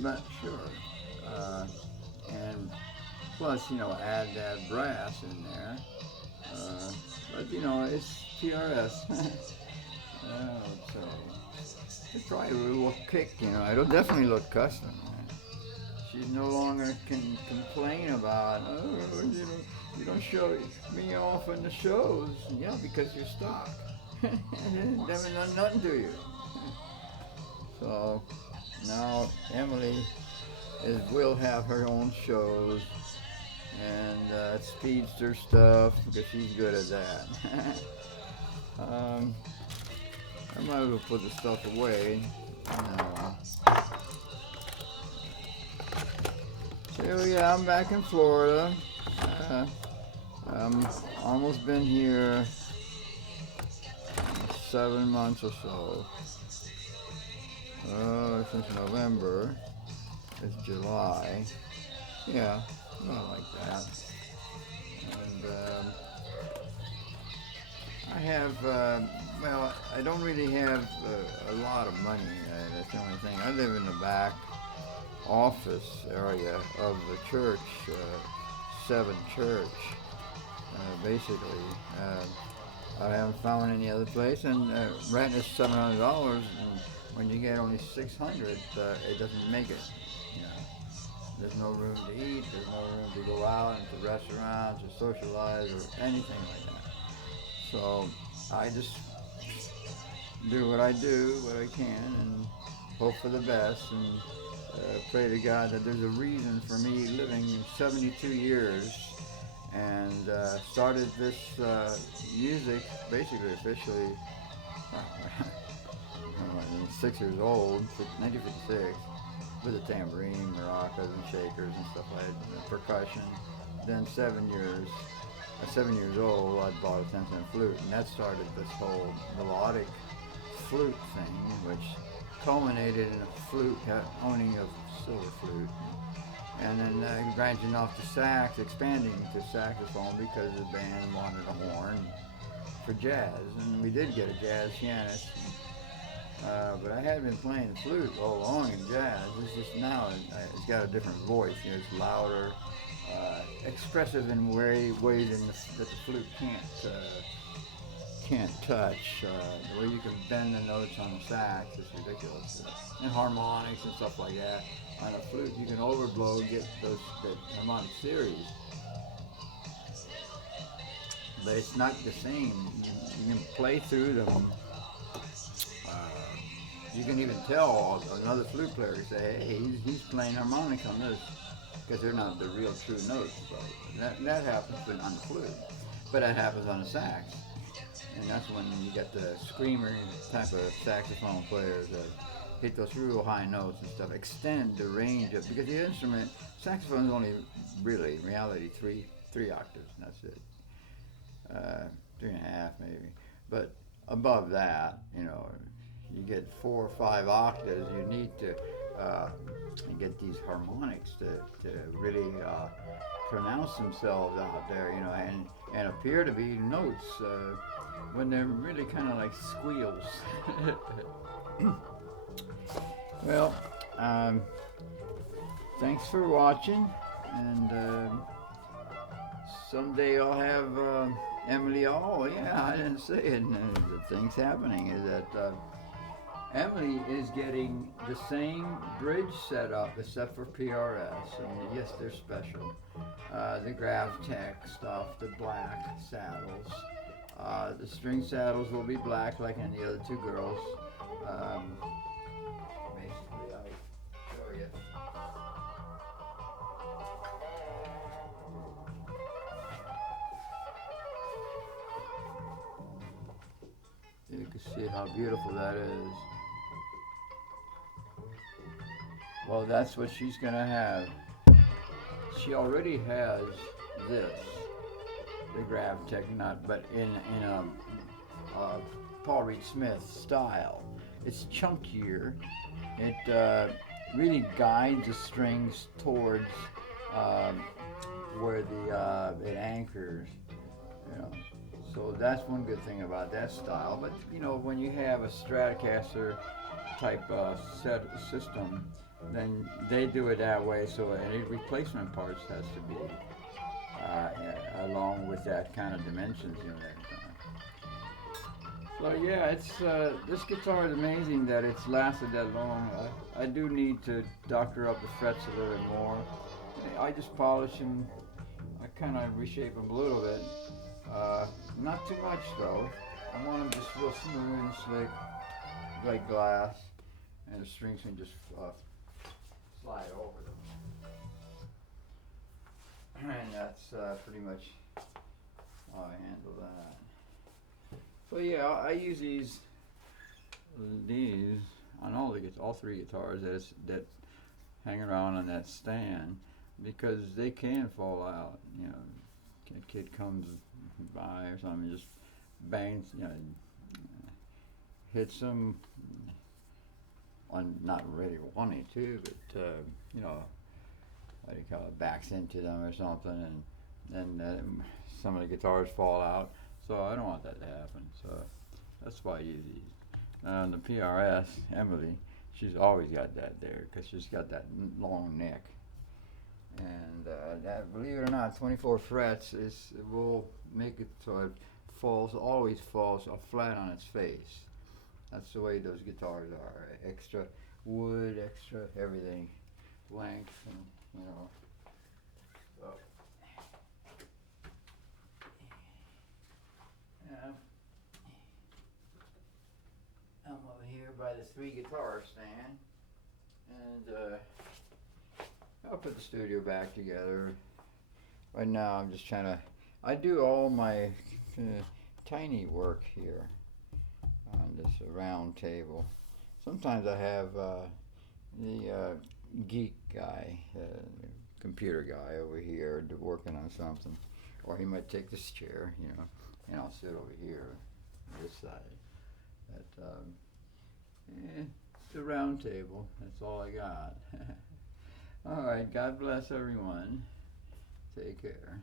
but sure. And plus, add that brass in there. Uh, but it's PRS. So it probably will kick. It'll definitely look custom. She no longer can complain about, oh, you don't show me off in the shows. Yeah, because you're stock. It haven't done nothing to you. So now Emily will have her own shows and speedster stuff because she's good at that. um, I might as well put the stuff away. No. So yeah, I'm back in Florida. Uh, I'm almost been here 7 months or so. Since November. It's July. Yeah, something like that. And I have, well, I don't really have a lot of money. That's the only thing. I live in the back office area of the church, 7 church, basically. I haven't found any other place, and rent is $700, and when you get only 600, it doesn't make it. You know, there's no room to eat, there's no room to go out into restaurants or socialize or anything like that. So I just do what I do, what I can, and hope for the best, and pray to God that there's a reason for me living 72 years and started this music basically officially I mean, 6 years old, 1956, with a tambourine, maracas, and shakers and stuff like that, percussion. Then 7 years, at 7 years old, I bought a 10-cent flute, and that started this whole melodic flute thing, which culminated in a flute, owning a silver flute. And then branching off to sax, expanding to saxophone because the band wanted a horn for jazz, and we did get a jazz pianist. But I had been playing the flute all along in jazz. It's just now it's got a different voice. It's louder, expressive in ways that the flute can't touch. The way you can bend the notes on the sax is ridiculous, and harmonics and stuff like that. On a flute, you can overblow, get that harmonic series, but it's not the same. You can play through them. You can even tell another flute player to say, hey, he's playing harmonic on this, because they're not the real true notes. So that happens on the flute, but that happens on the sax, and that's when you get the screamer type of saxophone players that hit those real high notes and stuff, extend the range of, because the instrument, saxophone is only really, in reality, three octaves, and that's it. 3.5 maybe. But above that, you get 4 or 5 octaves, you need to get these harmonics to really pronounce themselves out there, and appear to be notes when they're really kind of like squeals. Well, thanks for watching, and someday I'll have Emily. Oh, yeah, I didn't say it. The thing's happening is that Emily is getting the same bridge setup except for PRS, and yes, they're special. The GravTech stuff, the black saddles. The string saddles will be black like any other 2 girls. Basically, I'll show you. You can see how beautiful that is. Well, that's what she's gonna have. She already has this, the GravTech nut, but in a Paul Reed Smith style. It's chunkier. It really guides the strings towards where it anchors. So that's one good thing about that style. But when you have a Stratocaster type set system, then they do it that way. So any replacement parts has to be along with that kind of dimensions, you know. So yeah, it's this guitar is amazing that it's lasted that long. I do need to doctor up the frets a little bit more. I just polish them. I kind of reshape them a little bit. Not too much though. I want them just real smooth and slick, like glass, and the strings can just slide over them. And that's pretty much how I handle that. So yeah, I use these on all three guitars that hang around on that stand, because they can fall out. You know, a kid comes by or something, just bangs, you know, hits them on not really wanting to, but you know, what do you call it, backs into them or something, and then some of the guitars fall out. So I don't want that to happen. So that's why I use these. The PRS, Emily, she's always got that there because she's got that long neck. And that, believe it or not, 24 frets will make it so it always falls flat on its face. That's the way those guitars are. Extra wood, extra everything, length, and you know. So, yeah. I'm over here by the three guitar stand, and I'll put the studio back together. Right now I'm just trying to, I do all my tiny work here on this round table. Sometimes I have the geek guy, computer guy over here working on something. Or he might take this chair, you know, and I'll sit over here on this side. It's a round table. That's all I got. All right, God bless everyone. Take care.